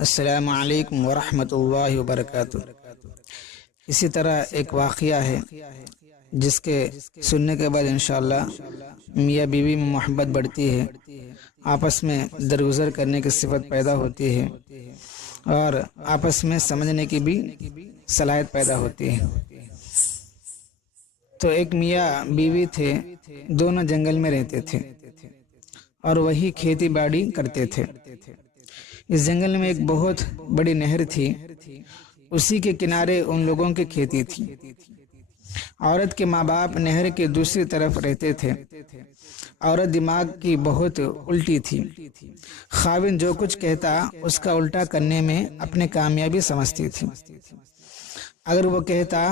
السلام علیکم ورحمۃ اللہ وبرکاتہ۔ اسی طرح ایک واقعہ ہے جس کے سننے کے بعد انشاءاللہ میاں بیوی میں محبت بڑھتی ہے، آپس میں درگزر کرنے کی صفت پیدا ہوتی ہے اور آپس میں سمجھنے کی بھی صلاحیت پیدا ہوتی ہے۔ تو ایک میاں بیوی تھے، دونوں جنگل میں رہتے تھے اور وہی کھیتی باڑی کرتے تھے۔ اس جنگل میں ایک بہت بڑی نہر تھی، اسی کے کنارے ان لوگوں کی کھیتی تھی۔ عورت کے ماں باپ نہر کے دوسری طرف رہتے تھے۔ عورت دماغ کی بہت الٹی تھی، خاوند جو کچھ کہتا اس کا الٹا کرنے میں اپنے کامیابی سمجھتی تھی۔ اگر وہ کہتا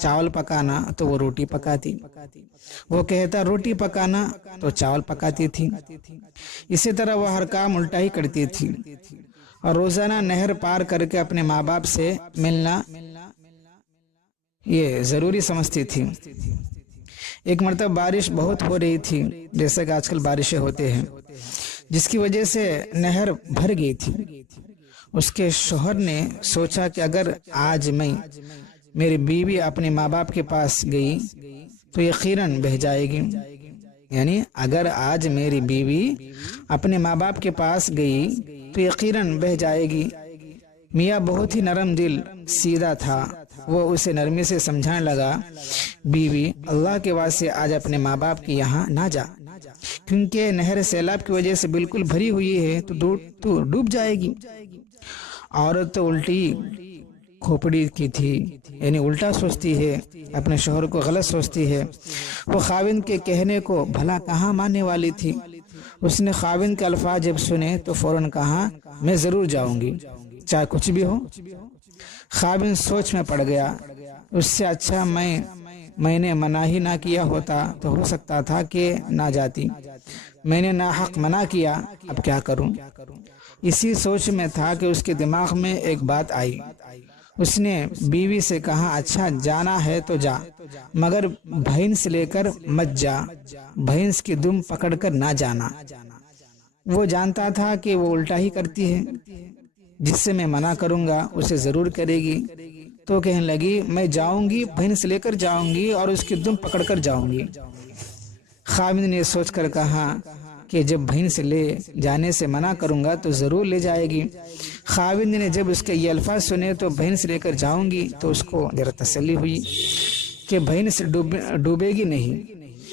چاول پکانا تو وہ روٹی پکاتی، وہ کہتا روٹی پکانا تو چاول پکاتی تھی۔ اسی طرح وہ ہر کام الٹا ہی کرتی تھی اور روزانہ نہر پار کر کے اپنے ماں باپ سے ملنا یہ ضروری سمجھتی تھی۔ ایک مرتبہ بارش بہت ہو رہی تھی، جیسے کہ آج کل بارشیں ہوتے ہیں، جس کی وجہ سے نہر بھر گئی تھی۔ اس کے شوہر نے سوچا کہ اگر آج میری بیوی اپنے ماں باپ کے پاس گئی تو یقیناً بہہ جائے گی، یعنی اگر آج میری بیوی اپنے ماں باپ کے پاس گئی تو یقیناً بہہ جائے گی۔ میاں بہت ہی نرم دل سیدھا تھا، وہ اسے نرمی سے سمجھانے لگا، بیوی اللہ کے واسطے آج اپنے ماں باپ کے یہاں نہ جا، کیونکہ نہر سیلاب کی وجہ سے بالکل بھری ہوئی ہے تو ڈوب جائے گی۔ عورت تو الٹی کھوپڑی کی تھی، یعنی الٹا سوچتی ہے، اپنے شوہر کو غلط سوچتی ہے۔ وہ خاوند کے کہنے کو بھلا کہاں ماننے والی تھی۔ اس نے خاوند کے الفاظ جب سنے تو فوراً کہا، میں ضرور جاؤں گی، چاہے کچھ بھی ہو۔ خاوند سوچ میں پڑ گیا، اس سے اچھا میں نے منع ہی نہ کیا ہوتا تو ہو سکتا تھا کہ نہ جاتی، میں نے ناحق منع کیا، اب کیا کروں۔ اسی سوچ میں تھا کہ اس کے دماغ میں ایک بات آئی۔ اس نے بیوی سے کہا، اچھا جانا ہے تو جا، مگر بھینس لے کر مت جا، بھینس کی دم پکڑ کر نہ جانا۔ وہ جانتا تھا کہ وہ الٹا ہی کرتی ہے، جس سے میں منع کروں گا اسے ضرور کرے گی، تو کہنے لگی، میں جاؤں گی، بھینس لے کر جاؤں گی اور اس کی دم پکڑ کر جاؤں گی۔ خاوند نے سوچ کر کہا کہ جب بھینس لے جانے سے منع کروں گا تو ضرور لے جائے گی۔ خاوند نے جب اس کے یہ الفاظ سنے تو بھینس لے کر جاؤں گی تو اس کو ذرا تسلی ہوئی کہ بھینس ڈوبے گی نہیں،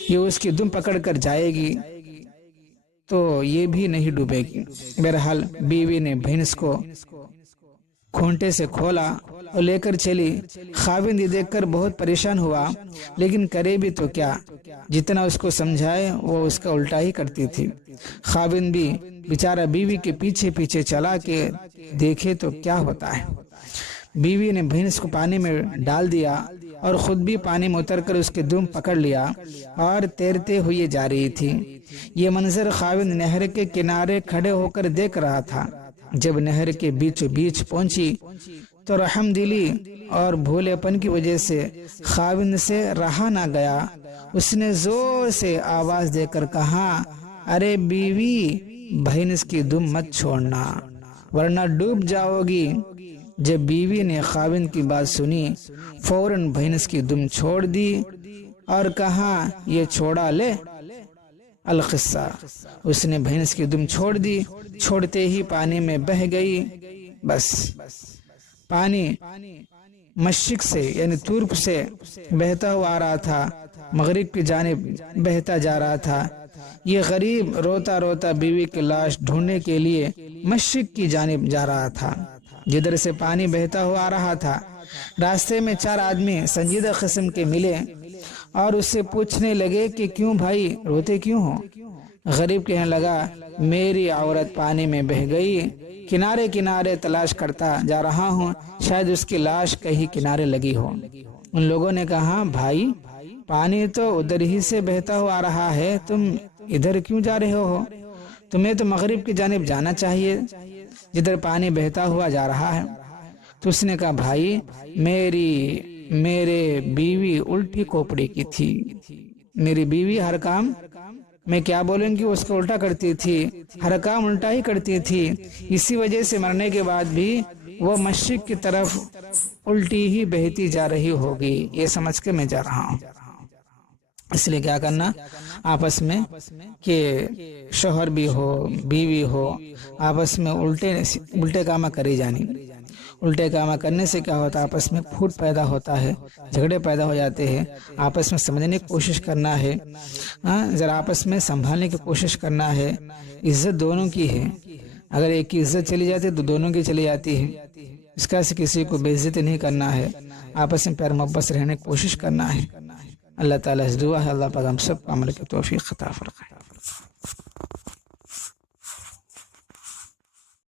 یہ اس کی دم پکڑ کر جائے گی تو یہ بھی نہیں ڈوبے گی۔ بہرحال بیوی نے بھینس کو کھونٹے سے کھولا اور لے کر چلی۔ خاوند یہ دیکھ کر بہت پریشان ہوا، لیکن کرے بھی تو کیا، جتنا اس کو سمجھائے وہ اس کا الٹا ہی کرتی تھی۔ خاوند بھی بیچارہ بیوی کے پیچھے پیچھے چلا کہ دیکھے تو کیا ہوتا ہے۔ بیوی نے بھینس کو پانی میں ڈال دیا اور خود بھی پانی میں اتر کر اس کے دم پکڑ لیا اور تیرتے ہوئے جا رہی تھی۔ یہ منظر خاوند نہر کے کنارے کھڑے ہو کر دیکھ رہا تھا۔ جب نہر کے بیچوں بیچ پہنچی تو رحم دلی اور بھولے پن کی وجہ سے خاوند سے رہا نہ گیا۔ اس نے زور سے آواز دے کر کہا، ارے بیوی، بھینس کی دم مت چھوڑنا ورنہ ڈوب جاؤ گی۔ جب بیوی نے خاوند کی بات سنی فوراً بھینس کی دم چھوڑ دی اور کہا، یہ چھوڑا لے۔ القصہ، اس نے بھینس کی دم چھوڑ دی، چھوڑتے ہی پانی میں بہہ گئی۔ بس پانی مشرق سے یعنی ترک سے بہتا ہوا آ رہا تھا، مغرب کی جانب بہتا جا رہا تھا۔ یہ غریب روتا روتا بیوی کی لاش ڈھونڈنے کے لیے مشرق کی جانب جا رہا تھا، جدھر سے پانی بہتا ہوا آ رہا تھا۔ راستے میں 4 آدمی سنجیدہ قسم کے ملے اور اس سے پوچھنے لگے کہ کیوں بھائی روتے کیوں ہو؟ غریب کہنے لگا، میری عورت پانی میں بہہ گئی، کنارے کنارے تلاش کرتا جا رہا ہوں، شاید اس کی لاش کہیں کنارے لگی ہو۔ ان لوگوں نے کہا، بھائی پانی تو ادھر ہی سے بہتا ہوا آ رہا ہے، تم ادھر کیوں جا رہے ہو؟ تمہیں تو مغرب کی جانب جانا چاہیے جدھر پانی بہتا ہوا جا رہا ہے۔ تو اس نے کہا، بھائی میرے بیوی الٹی کوپڑی کی تھی، میری بیوی ہر کام میں کیا بولوں گی اس کا الٹا کرتی تھی، ہر کام الٹا ہی کرتی تھی، اسی وجہ سے مرنے کے بعد بھی وہ مشرق کی طرف الٹی ہی بہتی جا رہی ہوگی، یہ سمجھ کے میں جا رہا ہوں۔ اس لیے کیا کرنا آپس میں کہ شوہر بھی ہو بیوی ہو آپس میں الٹے کام کری جانی۔ الٹے کام کرنے سے کیا ہوتا ہے، آپس میں پھوٹ پیدا ہوتا ہے، جھگڑے پیدا ہو جاتے ہیں۔ آپس میں سمجھنے کی کوشش کرنا ہے، ذرا آپس میں سنبھالنے کی کوشش کرنا ہے۔ عزت دونوں کی ہے، اگر ایک کی عزت چلی جاتی ہے تو دونوں کی چلی جاتی ہے۔ اس کا سے کسی کو بے عزت نہیں کرنا ہے، آپس میں پیار محبت سے رہنے کی کوشش کرنا ہے۔ اللہ تعالیٰ سے دعا ہے اللہ پاک ہم سب کو عمل کی توفیق عطا فرمائے۔